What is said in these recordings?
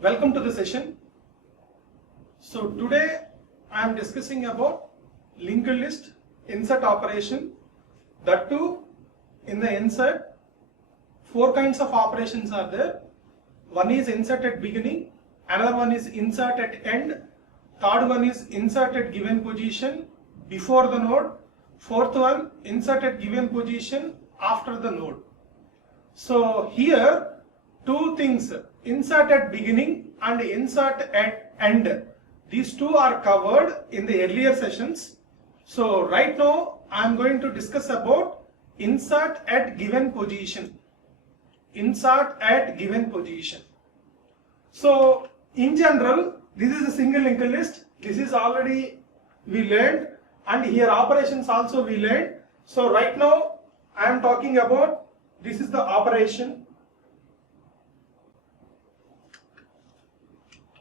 Welcome to the session. So today I am discussing about linked list insert operation. That too, in the insert, four kinds of operations are there. One is insert at beginning, another one is insert at end, third one is insert at given position before the node, fourth one insert at given position after the node. So here two things, insert at beginning and insert at end. These two are covered in the earlier sessions. So right now I am going to discuss about insert at given position. Insert at given position. So in general, this is a single linked list. This is already we learned, and here operations also we learned. So right now I am talking about this is the operation.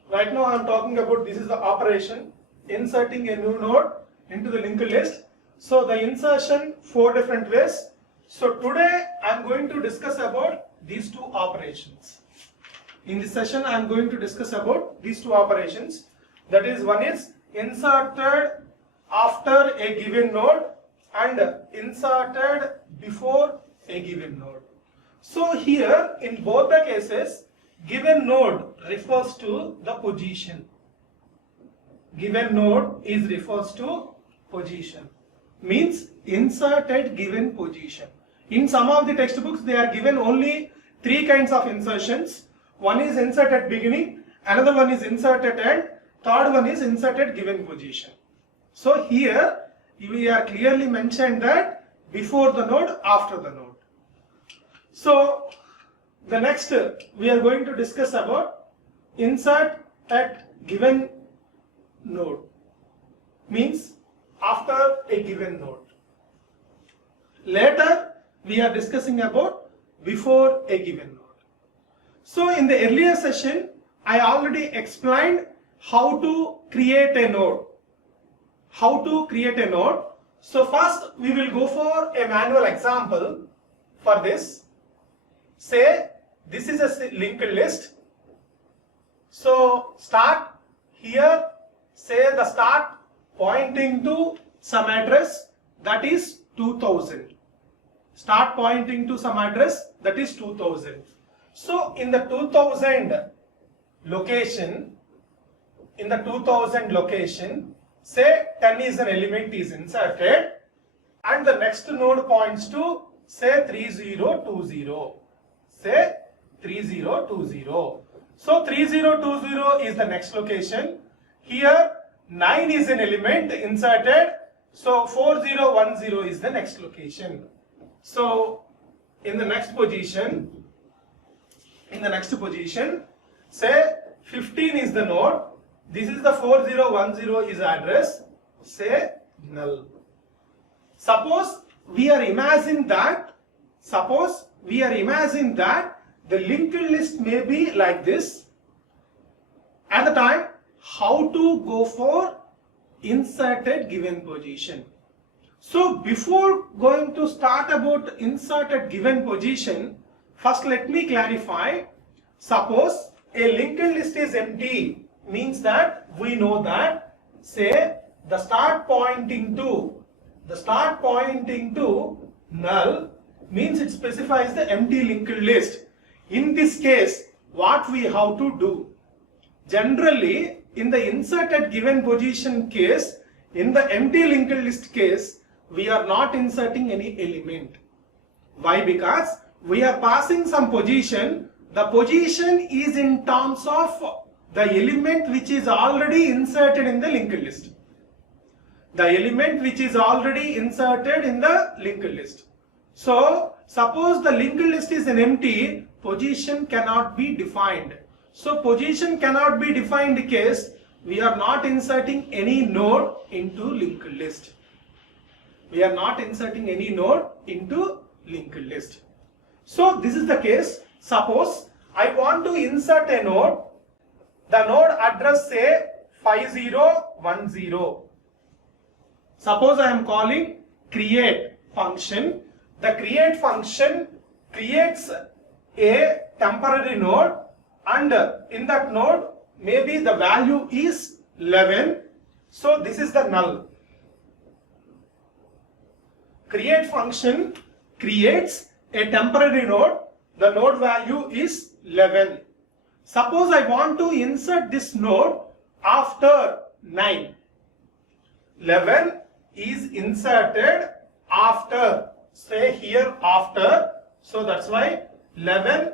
Right now I am talking about this is the operation, inserting a new node into the linked list. So the insertion, four different ways. So today I am going to discuss about these two operations. In this session I am going to discuss about these two operations. That is, one is inserted after a given node and inserted before a given node. So here in both the cases, given node refers to the position. Given node refers to position. Means insert at given position. In some of the textbooks they are given only three kinds of insertions. One is insert at beginning, another one is insert at end, third one is insert at given position. So here we are clearly mentioned that before the node, after the node. So the next we are going to discuss about insert at given node, means after a given node. Later we are discussing about before a given node. So in the earlier session I already explained how to create a node. How to create a node. So first we will go for a manual example for this. Say this is a linked list. So start here, say the start pointing to some address, that is 2000. Start pointing to some address, that is 2000. So in the 2000 location, say 10 is an element is inserted, and the next node points to say 3020. Say 3020. So 3020 is the next location. Here 9 is an element inserted, so 4010 is the next location. So in the next position, say 15 is the node. This is the 4010 is address. Say null. Suppose we are imagining that the linked list may be like this. At the time, how to go for inserted given position. So before going to start about inserted given position, first let me clarify. Suppose a linked list is empty, means that we know that, say the start pointing to null means it specifies the empty linked list. In this case, what we have to do? Generally, in the inserted given position case, in the empty linked list case, we are not inserting any element. Why? Because we are passing some position. The position is in terms of the element which is already inserted in the linked list. The element which is already inserted in the linked list. So suppose the linked list is an empty, position cannot be defined. So position cannot be defined case, we are not inserting any node into linked list. We are not inserting any node into linked list. So this is the case. Suppose I want to insert a node. The node address say 5010. Suppose I am calling create function. The create function creates a temporary node and in that node maybe the value is 11. So this is the null. Create function creates a temporary node. The node value is 11. Suppose I want to insert this node after 9. 11 is inserted after, say here after, so that's why 11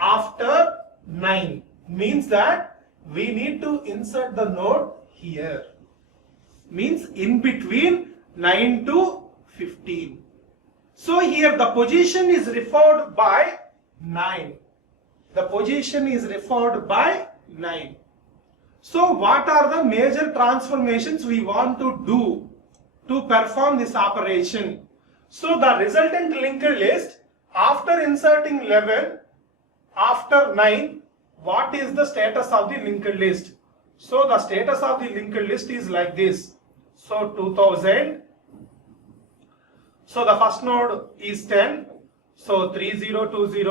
after 9 means that we need to insert the node here, means in between 9 to 15. So here the position is referred by 9. The position is referred by 9. So what are the major transformations we want to do to perform this operation? So the resultant linked list after inserting 11 after 9, what is the status of the linked list? So the status of the linked list is like this. So 2000. So the first node is 10. So 3020.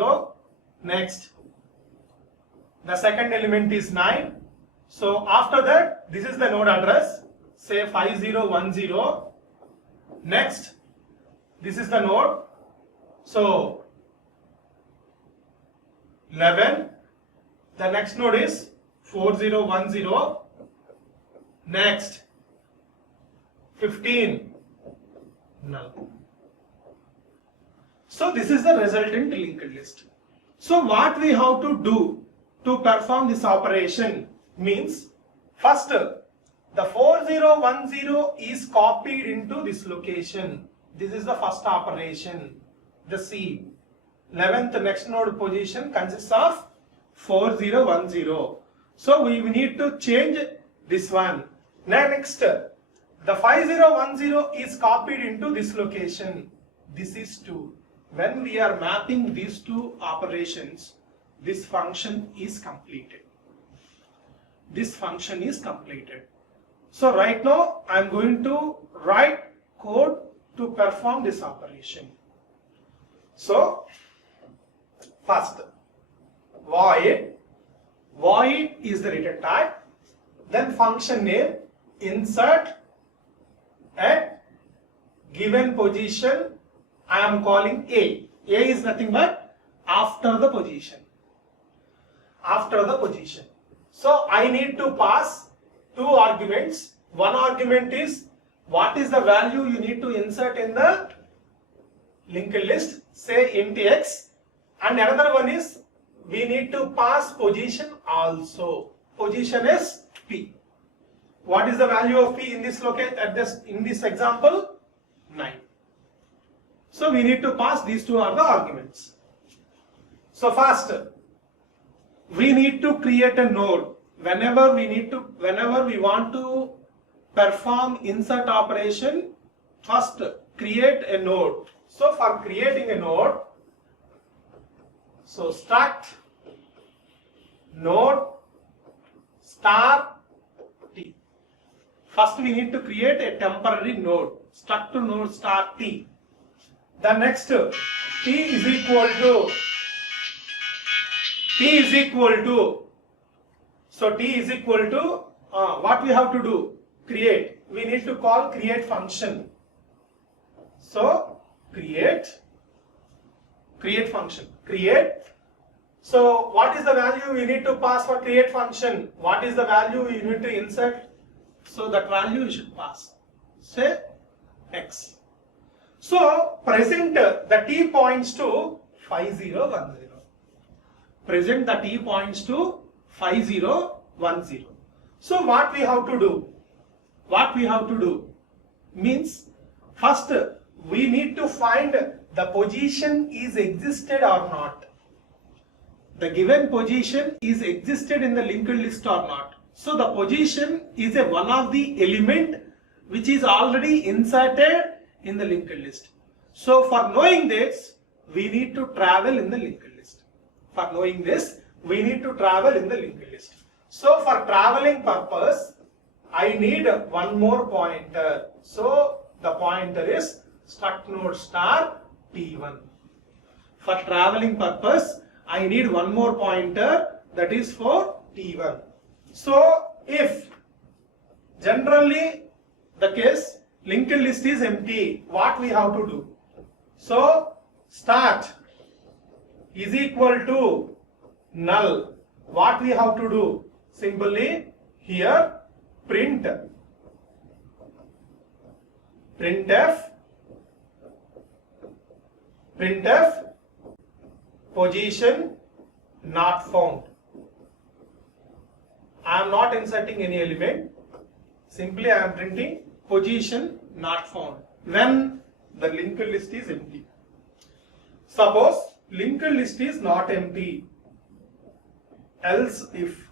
Next. The second element is 9. So after that, this is the node address, say 5010. Next, this is the node. So 11. The next node is 4010. Next, 15. Null. So this is the resultant linked list. So what we have to do to perform this operation means, first the 4010 is copied into this location. This is the first operation, the C. 11th next node position consists of 4010. So we need to change this one. Next, the 5010 is copied into this location. This is 2. When we are mapping these two operations, this function is completed. This function is completed. So right now I am going to write code to perform this operation. So first, void is the return type, then function name insert at given position. I am calling A. A is nothing but after the position. After the position. So I need to pass two arguments. One argument is what is the value you need to insert in the linked list, say int x, and another one is we need to pass position also. Position is P. What is the value of P in this in this example? 9. So we need to pass these two are the arguments. So first, we need to create a node. Whenever we want to perform insert operation, first create a node. So for creating a node, so struct node star t. First we need to create a temporary node, struct node star t. The next t is equal to so t is equal to what we have to do? Create. We need to call create function. So create function. Create. So what is the value we need to pass for create function? What is the value we need to insert? So that value you should pass. Say x. So present the t points to 5010. Present the t points to 5010. So what we have to do? What we have to do means, first we need to find the position is existed or not. The given position is existed in the linked list or not. So the position is a one of the element which is already inserted in the linked list. So for knowing this, we need to travel in the linked list. For knowing this, we need to travel in the linked list. So for traveling purpose, I need one more pointer. So the pointer is struct node star t1. For traveling purpose, I need one more pointer. that is for T1. So if generally the case linked list is empty, what we have to do? So start is equal to null. What we have to do? Simply here printf position not found. I am not inserting any element. Simply I am printing position not found when the linked list is empty. Suppose linked list is not empty. Else if.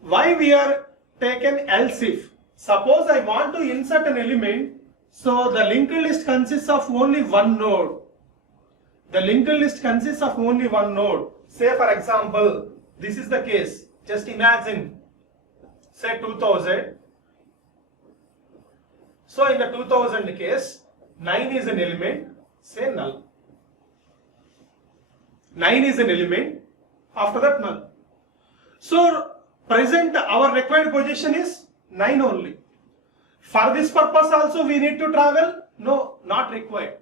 Why we are taken else if? Suppose I want to insert an element, so the linked list consists of only one node. The linked list consists of only one node. Say for example, this is the case. Just imagine, say 2000. So in the 2000 case, 9 is an element, say null. 9 is an element, after that null. So present our required position is 9 only. For this purpose also we need to travel? No, not required.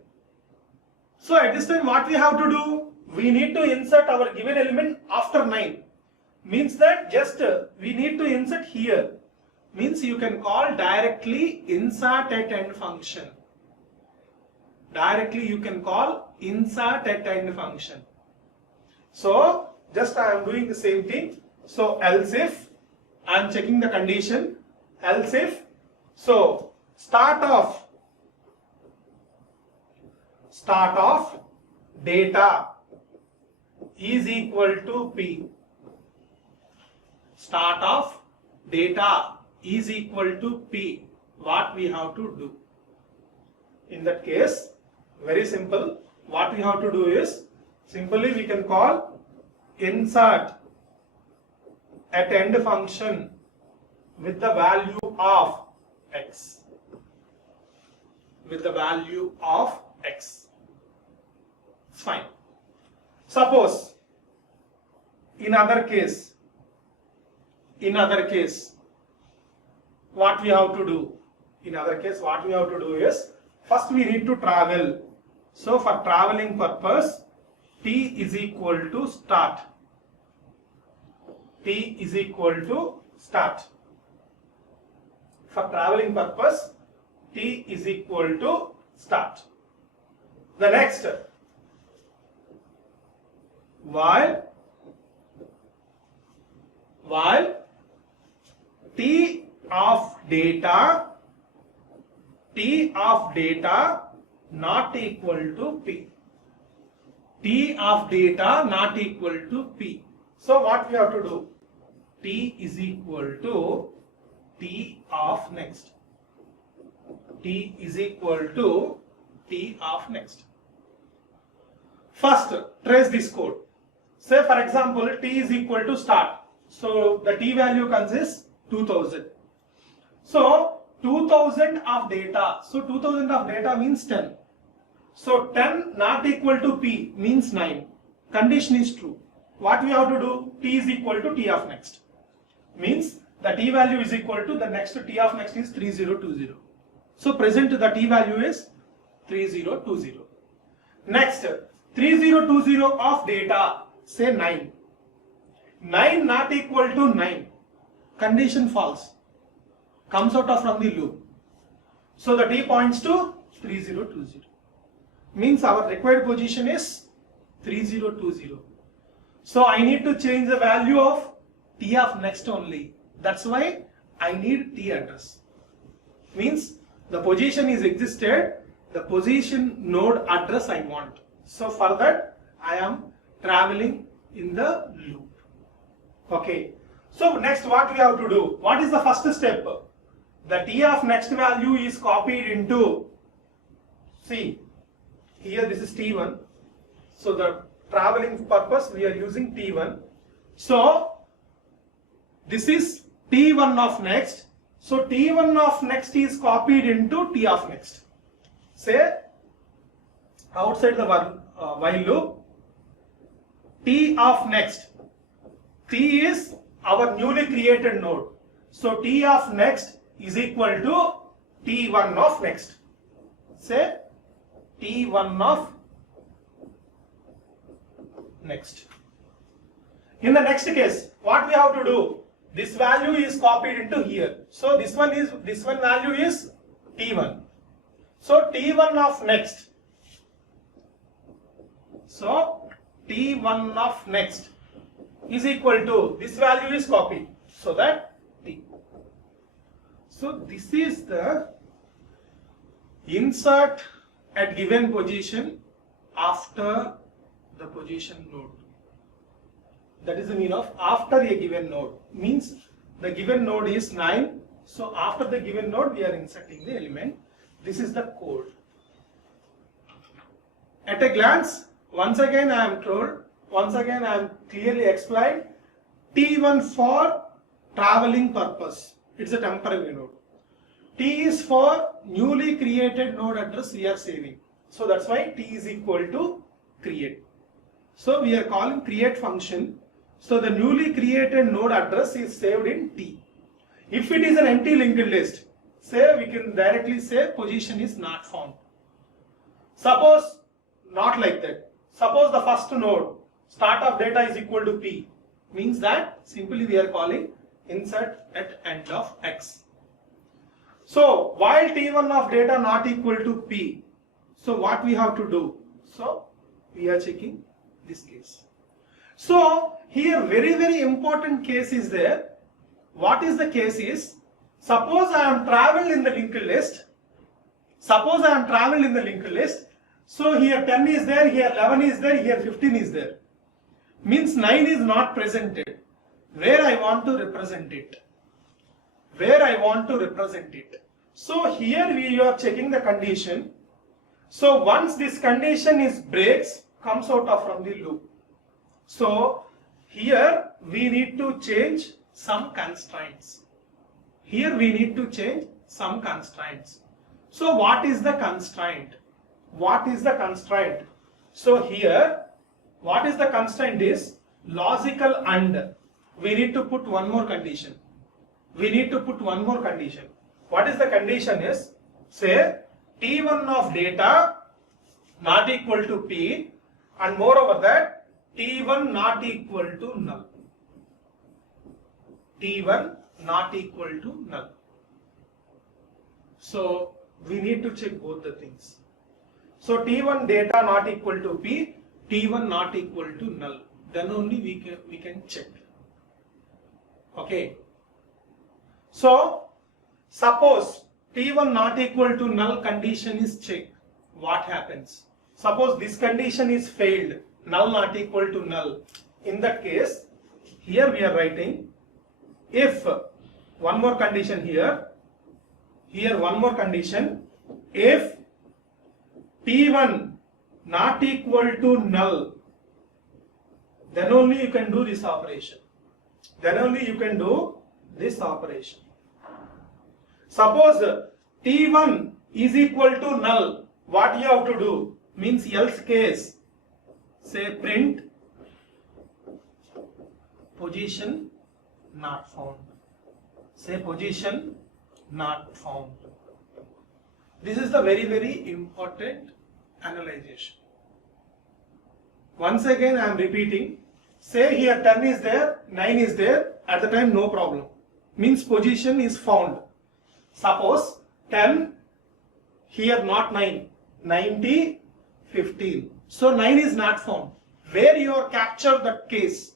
So at this time what we have to do? We need to insert our given element after 9. Means that just we need to insert here. Means you can call directly insert at end function. Directly you can call insert at end function. So just I am doing the same thing. So else if, I am checking the condition. Else if, so start of data is equal to P. Start of data is equal to P. What we have to do? In that case, very simple. What we have to do is, simply we can call insert at end function with the value of x. With the value of x. It's fine. Suppose in other case, what we have to do? In other case, what we have to do is, first we need to travel. So for traveling purpose, T is equal to start. T is equal to start. For traveling purpose, T is equal to start. The next, while T of data not equal to P. T of data not equal to P. So what we have to do? T is equal to T of next. T is equal to T of next. First, trace this code. Say for example, T is equal to start. So the T value consists 2000. So 2000 of data. So 2000 of data means 10. So 10 not equal to P means 9. Condition is true. What we have to do? T is equal to T of next. Means the T value is equal to the next T of next is 3020. So present the T value is 3020. Next, 3020 of data, say 9. 9 not equal to 9. Condition false. Comes out of from the loop. So the T points to 3020. Means our required position is 3020. So I need to change the value of T of next only. That's why I need T address. Means the position is existed, the position node address I want. So for that I am traveling in the loop. Okay. So next what we have to do? What is the first step? The T of next value is copied into, see, here this is T1. So the traveling purpose we are using T1. So this is T1 of next. So T1 of next is copied into T of next. Say outside the while loop, T of next T is our newly created node. So T of next is equal to T1 of next. Say T1 of next. In the next case, what we have to do? This value is copied into here. So this one value is T1. So T1 of next. So T1 of next is equal to this value is copied. So that T. So this is the insert at given position after the position node. That is the meaning of after a given node. Means the given node is 9. So after the given node we are inserting the element. This is the code. At a glance, once again I am clearly explained. T1 for traveling purpose. It's a temporary node. T is for newly created node address we are saving. So that's why T is equal to create. So we are calling create function. So the newly created node address is saved in T. If it is an empty linked list, say we can directly say position is not found. Suppose not like that. Suppose the first node start of data is equal to P. Means that simply we are calling insert at end of X. So while T1 of data not equal to P, so what we have to do? So we are checking this case. So here very important case is there. What is the case is, suppose I am traveled in the linked list. Suppose I am traveled in the linked list. So here 10 is there, here 11 is there, here 15 is there. Means 9 is not presented. Where I want to represent it. Where I want to represent it. So here we are checking the condition. So once this condition is breaks, comes out of from the loop. So here we need to change some constraints. Here we need to change some constraints. So what is the constraint? What is the constraint? So here what is the constraint is logical AND. We need to put one more condition. We need to put one more condition. What is the condition is, say T1 of data not equal to P, and moreover that T1 not equal to null. T1 not equal to null. So we need to check both the things. So T1 data not equal to P, T1 not equal to null. Then only we can check. Okay. So suppose T1 not equal to null condition is checked. What happens? Suppose this condition is failed, null not equal to null. In that case, here we are writing if one more condition here one more condition, if T1 not equal to null, then only you can do this operation. Then only you can do this operation. Suppose T1 is equal to null, what you have to do? Means else case, say print position not found. Say position not found. This is the very important analyzation. Once again I am repeating. Say here 10 is there, 9 is there, at the time no problem. Means position is found. Suppose 10, here not 9, 90, 15. So 9 is not found. Where you are captured that case.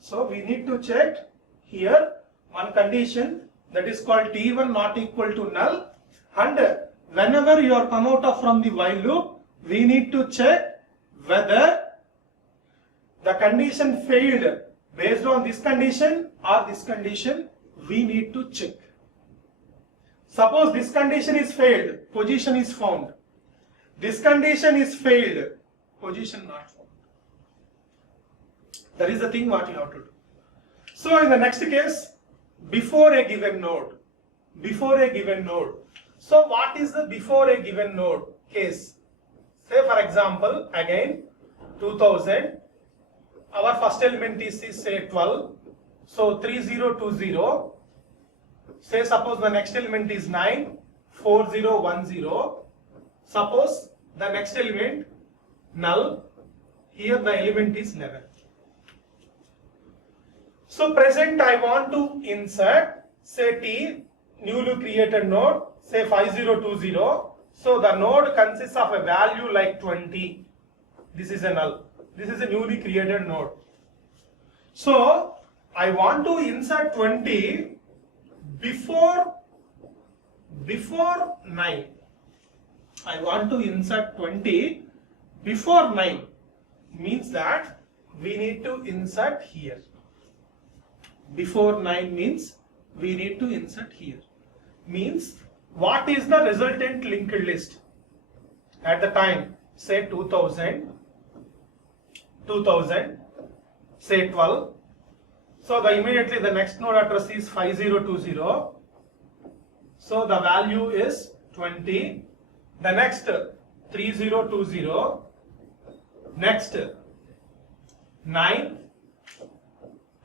So we need to check here one condition, that is called T1 not equal to null, and whenever you are come out of from the while loop, we need to check whether the condition failed based on this condition or this condition. We need to check. Suppose this condition is failed, position is found. This condition is failed, position not found. That is the thing what you have to do. So in the next case, before a given node. Before a given node. So what is the before a given node case? Say for example, again 2000, our first element is say 12. So 3020. Say suppose the next element is 9, 4010. Suppose the next element null. Here the element is 11. So present I want to insert say T, newly created node, say 5020. So the node consists of a value like 20. This is a null. This is a newly created node. So I want to insert 20 before 9. I want to insert 20 before 9. Means that we need to insert here. Before 9 means we need to insert here. Means what is the resultant linked list? At the time, say 2000, say 12. So immediately the next node address is 5020. So the value is 20. The next 3020. Next 9.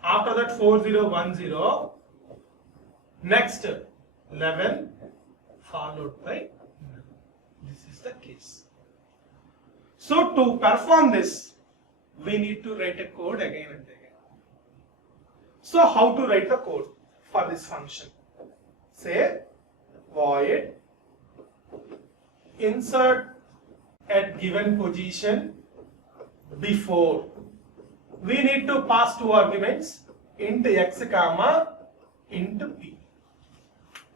After that 4010. Next 11 followed by 9. This is the case. So to perform this, we need to write a code again and again. So how to write the code for this function? Say void insert at given position before. We need to pass two arguments, int x comma int p.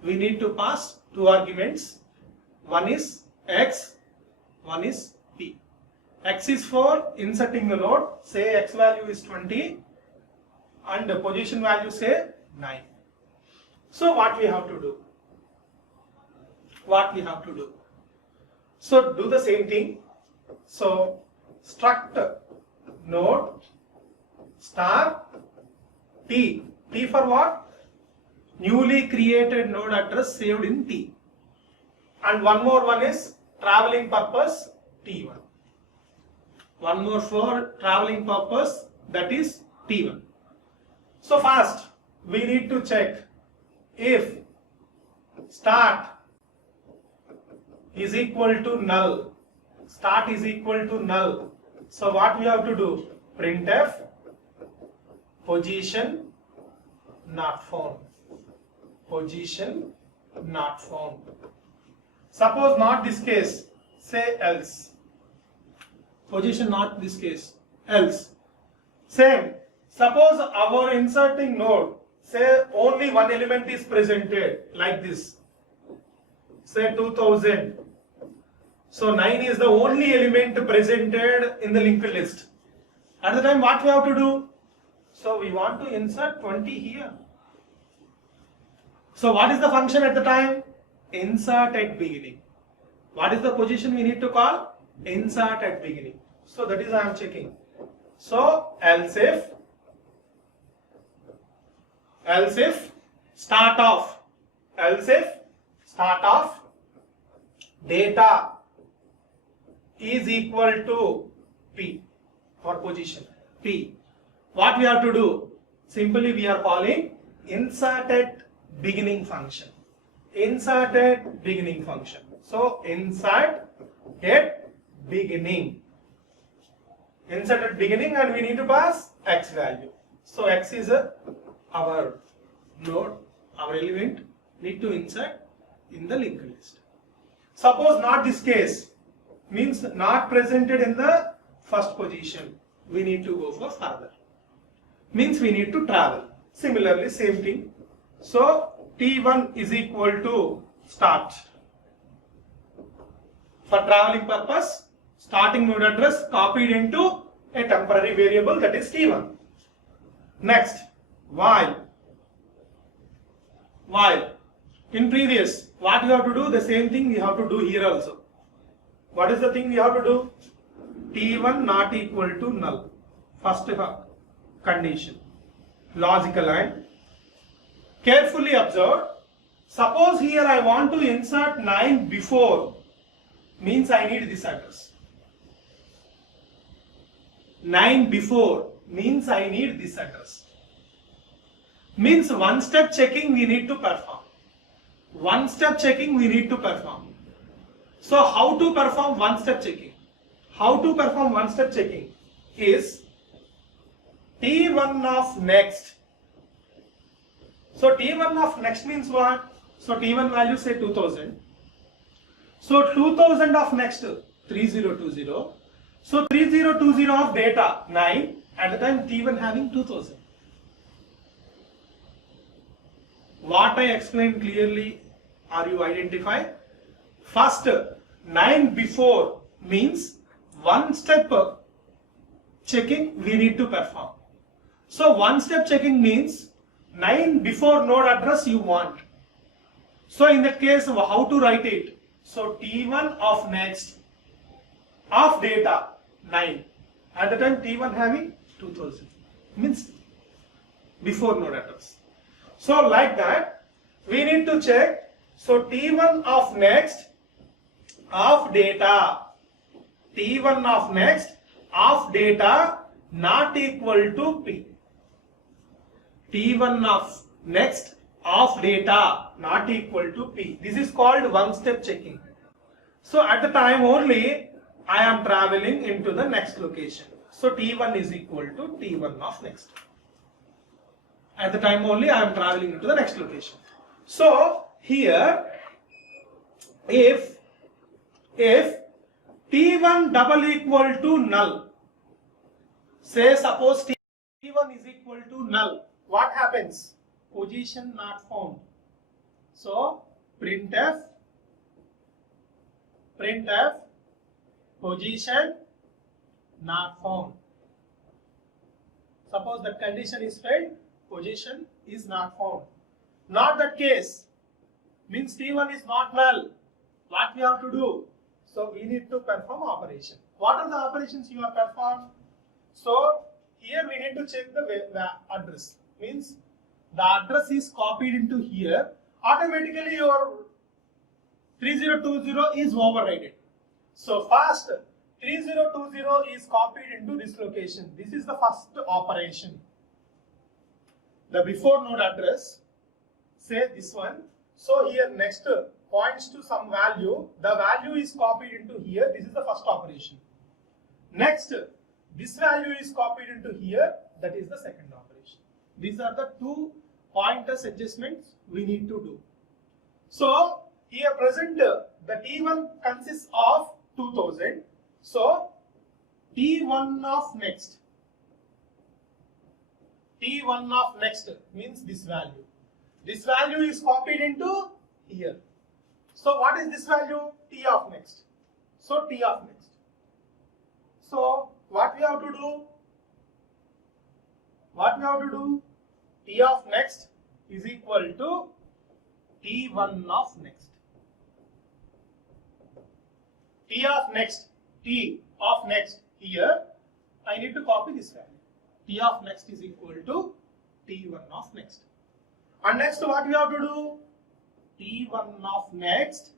We need to pass two arguments. One is x, one is p. X is for inserting the node. Say x value is 20 and the position value say 9. So what we have to do? So do the same thing. So struct node star t. T for what? Newly created node address saved in T. And one more one is traveling purpose T1. One more for traveling purpose, that is T1. So first we need to check if start is equal to null. Start is equal to null. So what we have to do? Printf position not found. Position not found. Suppose not this case, say else. Position not this case, else. Same. Suppose our inserting node, say only one element is presented like this. Say 2000. So 9 is the only element presented in the linked list. At the time what we have to do? So we want to insert 20 here. So what is the function at the time? Insert at beginning. What is the position we need to call? Insert at beginning. So that is I am checking. So else if start of data is equal to p for position p. What we have to do? Simply we are calling insert at beginning function. Insert at beginning function. So insert at beginning. Insert at beginning and we need to pass x value. So x is our node, our element need to insert in the linked list. Suppose not this case, means not presented in the first position. We need to go for further. Means we need to travel. Similarly, same thing. So T1 is equal to start. For traveling purpose, starting node address copied into a temporary variable, that is T1. Next, while. In previous, what we have to do? The same thing we have to do here also. What is the thing we have to do? T1 not equal to null. First condition. Logical and carefully observe. Suppose here I want to insert 9 before, means I need this address. 9 before means I need this address. Means one step checking we need to perform. One step checking we need to perform. So how to perform one step checking? How to perform one step checking is T1 of next. So T1 of next means what? So T1 value say 2000. So 2000 of next 3020. So 3020 of data 9. At the time T1 having 2000. What I explained clearly, are you identified? First, 9 before means one step checking we need to perform. So one step checking means 9 before node address you want. So in that case, how to write it? So T1 of next of data 9. At the time T1 having 2000 means before node address. So like that we need to check. So T1 of next of data, T1 of next of data not equal to P. T1 of next of data not equal to P. This is called one step checking. So at the time only I am traveling into the next location. So T1 is equal to T1 of next. At the time only I am traveling into the next location. So here if T1 double equal to null, say suppose T1 is equal to null, what happens? Position not found. So printf position not found. Suppose that condition is failed, position is not found. Not that case, means T1 is not null. What we have to do? So we need to perform operation. What are the operations you have performed? So here we need to check the address. Means the address is copied into here. Automatically your 3020 is overridden. So first 3020 is copied into this location. This is the first operation. The before node address, say this one. So here next points to some value. The value is copied into here. This is the first operation. Next, this value is copied into here. That is the second operation. These are the two pointers adjustments we need to do. So here present the T1 consists of 2000. So T1 of next. T1 of next means this value. This value is copied into here. So what is this value? T of next. So T of next. So what we have to do? T of next is equal to T1 of next. T of next here, I need to copy this value. T of next is equal to T1 of next. And next what we have to do? T1 of next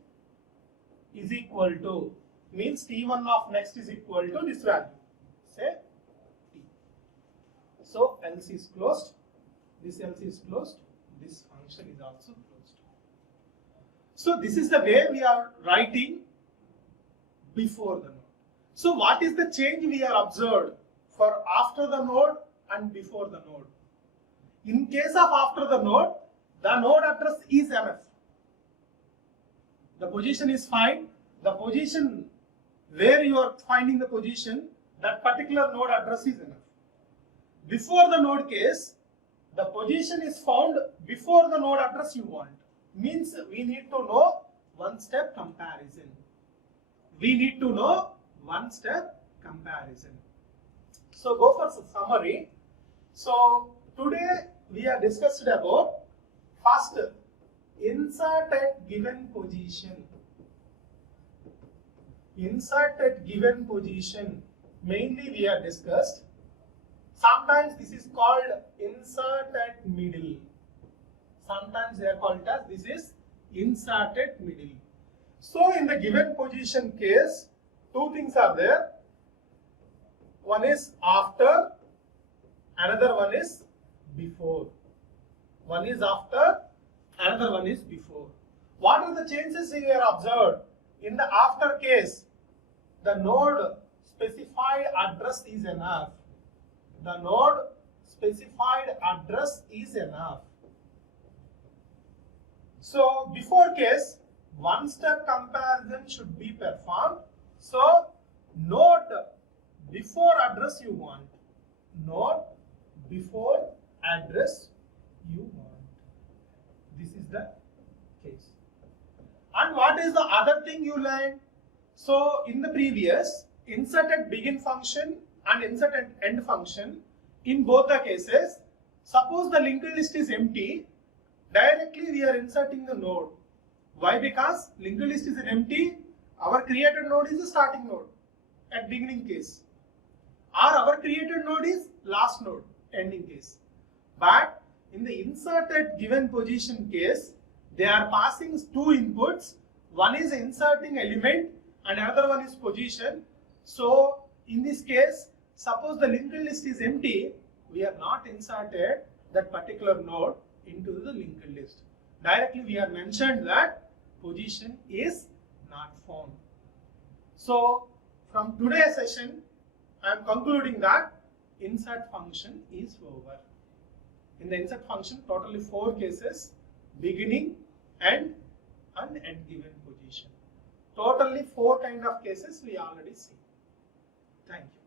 is equal to, means T1 of next is equal to this value. Say T. So else is closed. This else is closed. This function is also closed. So this is the way we are writing before the node. So what is the change we are observed for after the node and before the node? In case of after the node address is MF. The position is fine. The position where you are finding the position, that particular node address is enough. Before the node case, the position is found before the node address you want. Means we need to know one step comparison. So go for summary. So today we have discussed about first insert at given position. Mainly we have discussed. Sometimes this is called insert at middle. Sometimes they are called as this is insert at middle. So in the given position case, two things are there. One is after, another one is before. One is after, another one is before. What are the changes we have observed? In the after case, the node specified address is enough. The node specified address is enough. So before case, one step comparison should be performed. So node before address you want. Node before address you want. This is the case. And what is the other thing you learned? So in the previous, insert at begin function and insert at end function, in both the cases, suppose the linked list is empty, directly we are inserting the node. Why? Because linked list is empty, our created node is the starting node at beginning case. Or our created node is last node, ending case. But in the insert at given position case, they are passing two inputs. One is inserting element and another one is position. So in this case, suppose the linked list is empty, we have not inserted that particular node into the linked list. Directly we have mentioned that position is not found. So from today's session, I am concluding that insert function is over. In the insert function, totally 4 cases: beginning, end, and end given position. Totally 4 kind of cases we already see. Thank you.